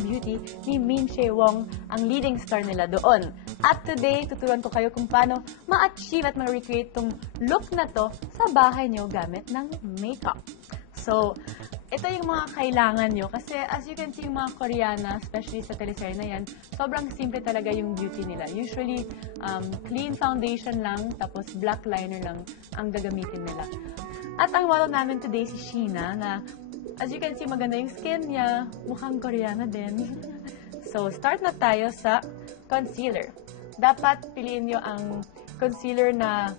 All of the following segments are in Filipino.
Beauty ni Min Chae-wong, ang leading star nila doon. At today, tuturuan ko kayo kung paano ma-achieve at ma-recreate tong look na to sa bahay nyo gamit ng makeup. So, ito yung mga kailangan nyo kasi as you can see, yung mga Koreana, especially sa teleserye na yan, sobrang simple talaga yung beauty nila. Usually, clean foundation lang, tapos black liner lang ang gagamitin nila. At ang model namin today si Sheena na as you can see, maganda yung skin niya. Mukhang Koreana din. So, start na tayo sa concealer. Dapat piliin nyo ang concealer na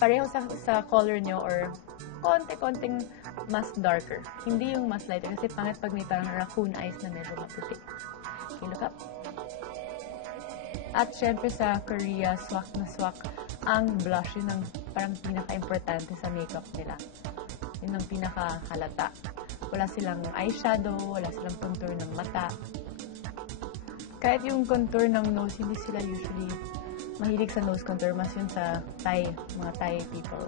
pareho sa color nyo or konti-konting mas darker. Hindi yung mas lighter kasi pangit pag may parang raccoon eyes na medyo maputi. Okay, look up. At syempre sa Korea, swak na swak ang blush. Yun ang parang pinaka-importante sa makeup nila. Yun ang pinaka-halata. Wala silang eyeshadow, wala silang contour ng mata. Kahit yung contour ng nose, hindi sila usually mahilig sa nose contour. Mas yun sa Thai, mga Thai people.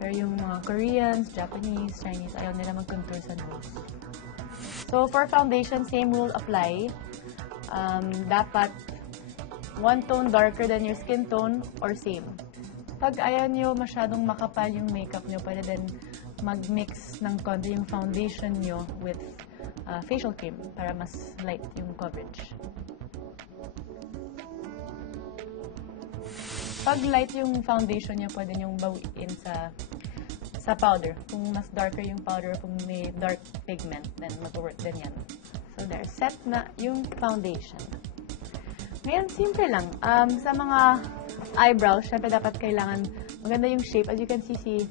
Pero yung mga Koreans, Japanese, Chinese, ayaw nila mag-contour sa nose. So, for foundation, same rule apply. Dapat one tone darker than your skin tone or same. Pag ayaw nyo masyadong makapal yung makeup nyo, pwede din mag-mix ng konti yung foundation nyo with facial cream para mas light yung coverage. Pag light yung foundation nyo, pwede nyo bawiin sa powder. Kung mas darker yung powder, kung may dark pigment, then mag-work din yan. So there, set na yung foundation. Ngayon, simple lang. Sa mga eyebrows, syempre dapat kailangan maganda yung shape. As you can see,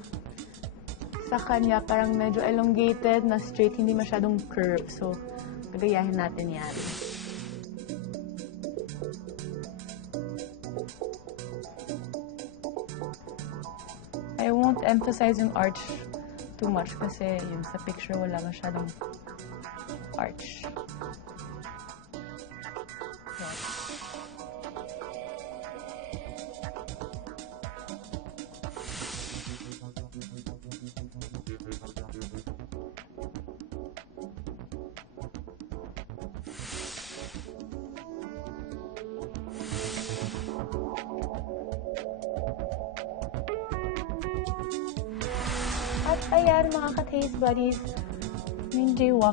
sa kanya parang medyo elongated na straight, hindi masyadong curve. So, gagayahin natin yan. I won't emphasize yung arch too much kasi yung sa picture wala masyadong arch. At ayan mga ka-taste buddies, Min Jae-wong